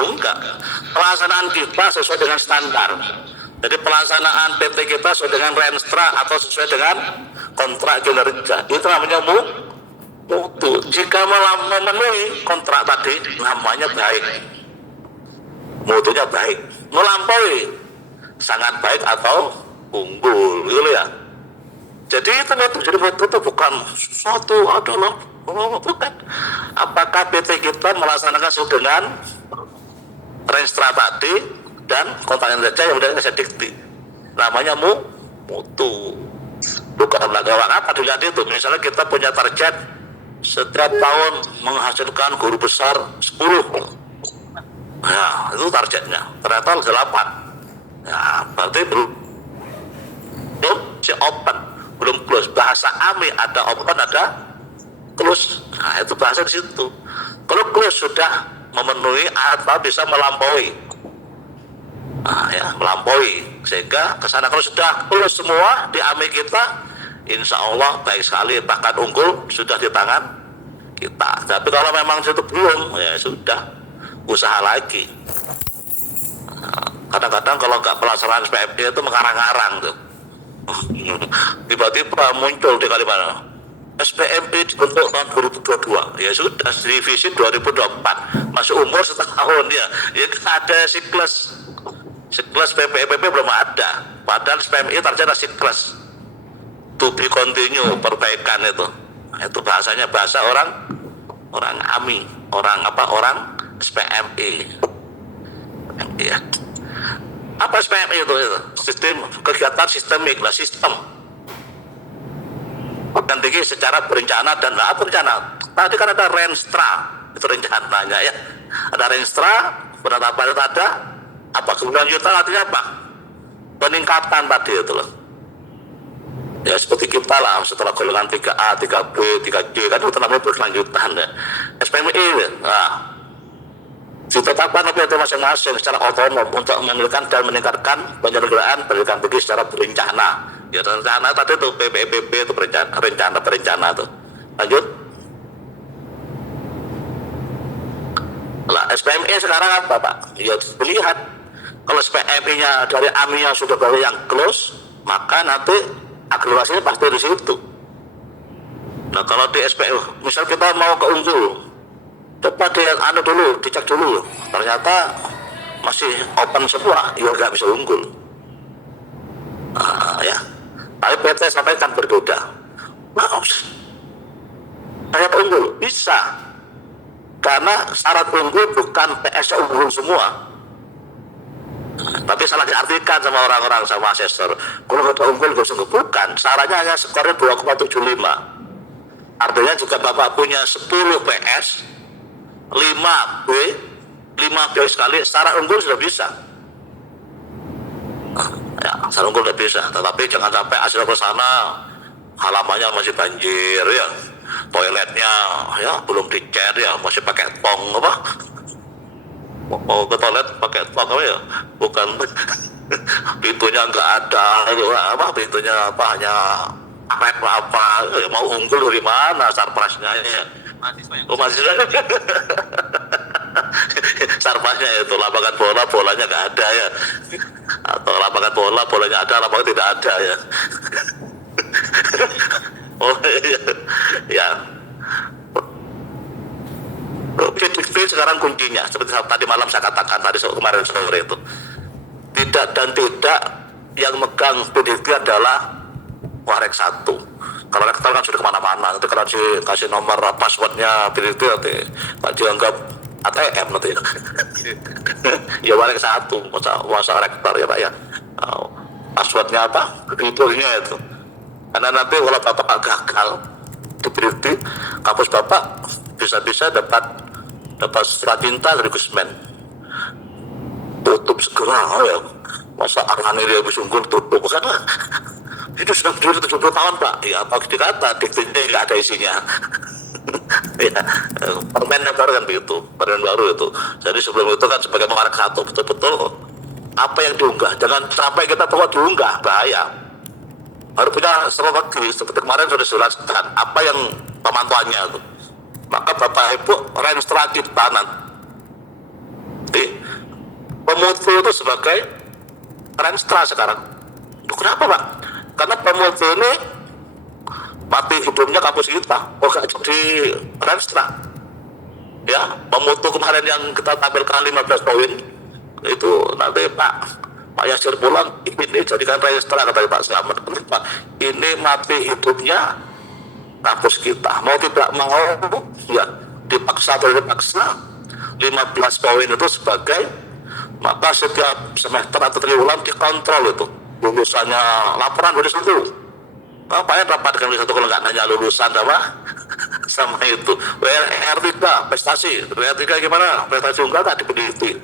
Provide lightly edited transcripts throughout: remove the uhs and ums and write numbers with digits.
enggak. Pelaksanaan kita sesuai dengan standar. Jadi pelaksanaan PT kita sesuai dengan Renstra atau sesuai dengan kontrak kinerja. Itu namanya mutu. Jika memenuhi kontrak tadi, namanya baik. Mutunya baik. Melampaui, sangat baik atau unggul, gitu ya. Jadi itu mutu. Jadi mutu itu bukan sesuatu adalah bukan. Apakah PT kita melaksanakan sesuai dengan Renstra tadi dan kontrak kinerja yang sudah saya dikti, namanya mutu. Bukan lagi apa dilihat itu. Misalnya kita punya target setiap tahun menghasilkan guru besar 10. Nah, itu targetnya. Ternyata 8. Ya, berarti belum si open, belum close. Bahasa AMI ada open, ada close. Nah, itu bahasa di situ. Kalau close sudah memenuhi atau bisa melampaui. Nah, ya, melampaui. Sehingga kesana kalau sudah close semua di AMI kita, insya Allah baik sekali, bahkan unggul sudah di tangan kita. Tapi kalau memang itu belum, ya sudah, usaha lagi. Kadang-kadang kalau nggak pelaksanaan SPMI itu mengarang-arang tuh. Tiba-tiba muncul di Kalimantan SPMI dibentuk tahun 2022. Ya sudah, divisi 2024, masuk umur setahun ya. Ya ada siklus PPPP belum ada. Padahal SPMI terjadi siklus to be continue, perbaikan itu. Nah, itu bahasanya bahasa orang AMI, orang SPMI. Ya. Apa SPMI itu? Sistem kegiatan sistemik, lah sistem. Dan tinggi secara berencana dan berencana. Tadi kan ada Renstra, itu rencananya ya. Ada Renstra, penetapan itu ada. Apa keberlanjutan artinya apa? Peningkatan tadi itu loh. Ya seperti kita lah, setelah golongan 3A, 3B, 3D kan itu namanya berkelanjutan ya. SPMI nah, ditetapkan oleh PT masing-masing secara otonom untuk meningkatkan dan meningkatkan penyelenggaraan pendidikan tinggi secara berencana. Ya rencana tadi itu PPPP itu berencana tuh. Lanjut. Lah SPMI sekarang apa Pak? Ya dilihat. Kalau SPMI-nya dari AMI yang sudah baru yang close, maka nanti akreditasinya pasti di situ. Nah kalau di SPMI, misal kita mau ke unggul, coba dicek dulu. Ternyata masih open semua, ya nggak bisa unggul. Ya. Tapi PT sampaikan berbeda. Maaf, saya unggul bisa, karena syarat unggul bukan PS unggul semua. Tapi salah diartikan sama orang-orang, sama asesor. Kalau kita unggul bukan, syaratnya hanya skornya 2,75. Artinya juga Bapak punya 10 PS, 5B sekali, secara unggul sudah bisa. Ya, secara unggul sudah bisa. Tetapi jangan sampai hasil ke sana halamannya masih banjir ya, toiletnya ya belum dicat ya, masih pakai tong apa? Mau ke toilet pakai tong apa ya? Bukan pintunya nggak ada, apa pintunya apa hanya apa ya, mau unggul dari mana sarplasnya ya? Mahasiswa sarplasnya itu lapangan bola, bolanya nggak ada ya, atau lapangan bola, bolanya ada, lapangan tidak ada ya. Oh iya ya. PDB sekarang kuncinya seperti tadi malam saya katakan, tadi kemarin sore itu, tidak dan tidak yang megang PDB adalah Warek 1. Kalau rektor kan sudah kemana-mana, nanti kalau kasih nomor passwordnya PDB nanti Pak dianggap ATM nanti. Ya Warek 1 masa rektor ya Pak ya, passwordnya apa, fiturnya itu. Karena nanti kalau Bapak gagal di PDB, kampus Bapak bisa-bisa dapat surat cinta dari Gusmen, tutup segera ya. Masa arang ini habis unggul tutup, karena itu sudah berdiri 70 tahun Pak. Ya apa dikata diktinya nggak ada isinya. Ya, permen yang baru kan begitu, permen baru itu. Jadi sebelum itu kan sebagai Warek 1 betul-betul apa yang diunggah, jangan sampai kita tua diunggah, bahaya. Harus punya strategi seperti kemarin sudah dijelaskan apa yang pemantauannya itu. Maka Bapak Ibu Renstra kita nanti pemutu itu sebagai renstra sekarang. Kenapa Pak? Karena pemutu ini mati hidupnya kampus kita, gak jadi renstra. Ya, pemutu kemarin yang kita tampilkan 15 poin itu nanti Pak Yasir pulang, ini jadikan renstra kata Pak Slamet. Pak, ini mati hidupnya kampus kita, mau tidak mau ya dipaksa atau dipaksa 15 poin itu sebagai, maka setiap semester atau triwulan dikontrol itu lulusannya, laporan dari situ. Ngapain rapat dengan satu kalau nggak nanya lulusan sama itu. WR3 prestasi, WR3 gimana prestasi enggak dipeliti,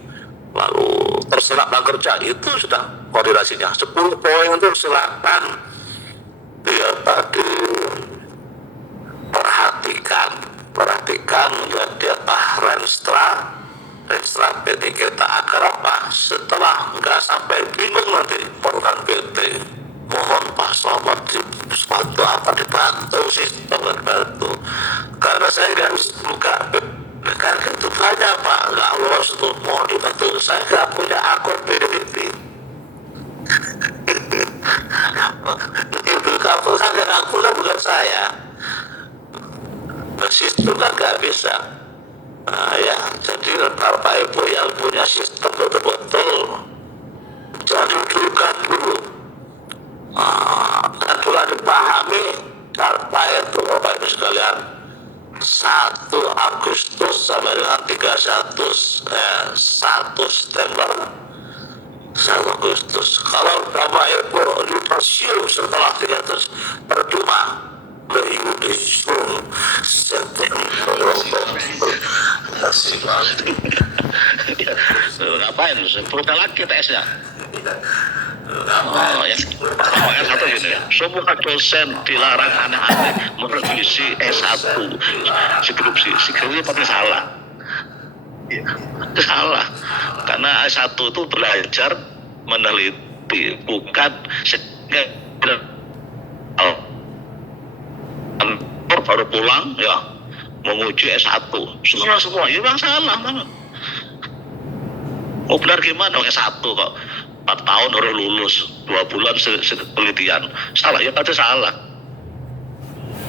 lalu terserap dan kerja itu sudah koordinasinya 10 poin itu silakan dia tadi perhatikan menjadi apa renstra PT kita agar apa setelah nggak sampai bingung nanti program PT. Mohon Pak Slamet dibantu apa dibantu sistem dibantu, karena saya nggak bisa buka karena itu banyak Pak, nggak lolos itu mau dibantu, saya nggak punya akun PDB. Itu kamu kan aku kan bukan saya, sistem kan nggak bisa. Nah, ya jadi Bapak Ibu yang punya sistem betul-betul jadi dulu dan juga dipahami apa itu Bapak Ibu sekalian. 1 Agustus sampai dengan 1 September 1 Agustus kalau Bapak Ibu dipersiu setelah 300 percuma mengikuti September ngapain? Perutnya lagi TS-nya. Oh ya, poin 1 gini ya. Semua dosen dilarang aneh-aneh merevisi S1 skripsi pasti salah. Salah. Karena S1 itu belajar meneliti, bukan baru pulang ya menguji S1. Semua ya bang salah mana? Oh benar gimana S1 kok 4 tahun harus lulus 2 bulan penelitian, salah ya pasti salah.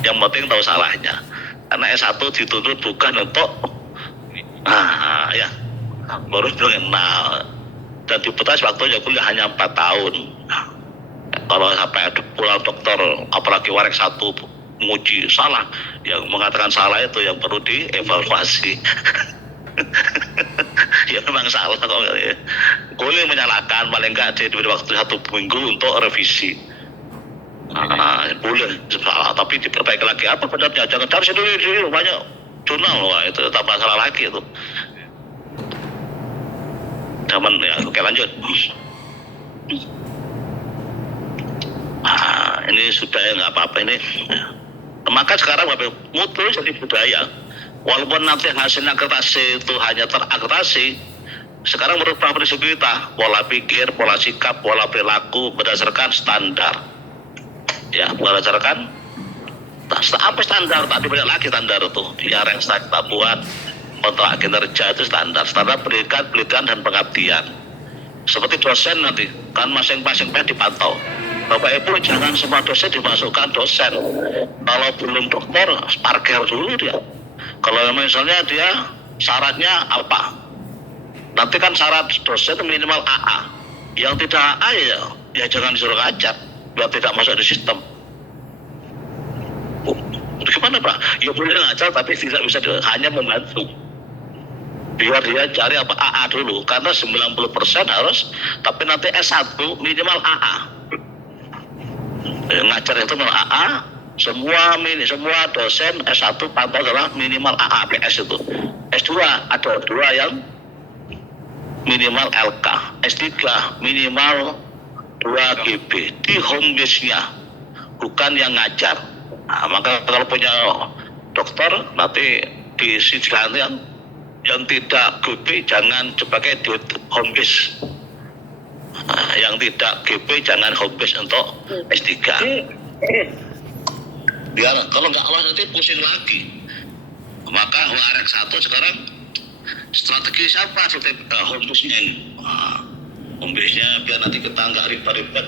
Yang penting tahu salahnya, karena S1 dituntut bukan untuk ya baru mengenal dan dibatasi waktunya kuliah hanya 4 tahun. Kalau sampai pulang dokter apalagi warek 1 menguji salah, yang mengatakan salah itu yang perlu dievaluasi. Ya memang salah kok ya. Boleh menyalahkan paling enggak diberi waktu 1 minggu untuk revisi. Boleh salah, tapi diperbaiki lagi apa benarnya, jangan cari sendiri banyak jurnal, wah itu tambah salah lagi itu. Zaman ya, oke lanjut. Ini sudah ya nggak apa-apa ini. Maka sekarang mutu jadi budaya. Walaupun nanti hasilnya akreditasi itu hanya terakreditasi, sekarang merubah prinsip kita, pola pikir, pola sikap, pola perilaku berdasarkan standar. Ya, berdasarkan apa standar? Tadi banyak lagi standar itu. Ya, yang kita buat kontrak kinerja itu standar pendidikan, pelitian dan pengabdian. Seperti dosen nanti kan masing-masing dipantau. Bapak Ibu jangan semua dosen dimasukkan dosen. Kalau belum dokter, parkir dulu dia. Kalau misalnya dia syaratnya apa? Nanti kan syarat dosen minimal AA. Yang tidak AA ya jangan disuruh ngajar, biar tidak masuk di sistem. Gimana Pak? Ya boleh ngajar tapi tidak bisa hanya membantu. Biar dia cari apa AA dulu, karena 90% harus, tapi nanti S1 minimal AA. Ngajar itu minimal AA. Semua dosen S1 pantau adalah minimal AAPS itu. S2 ada 2 yang minimal LK. S3 minimal 2 GB di home base-nya, bukan yang ngajar. Maka kalau punya dokter nanti disediakan yang tidak GB jangan sebagai di home base. Yang tidak GB jangan home base untuk S3. Biar kalau nggak lolos nanti pusing lagi. Maka warek 1 sekarang Strategi siapa? Strategi home base-nya ini. Home base-nya biar nanti kita nggak ribet-ribet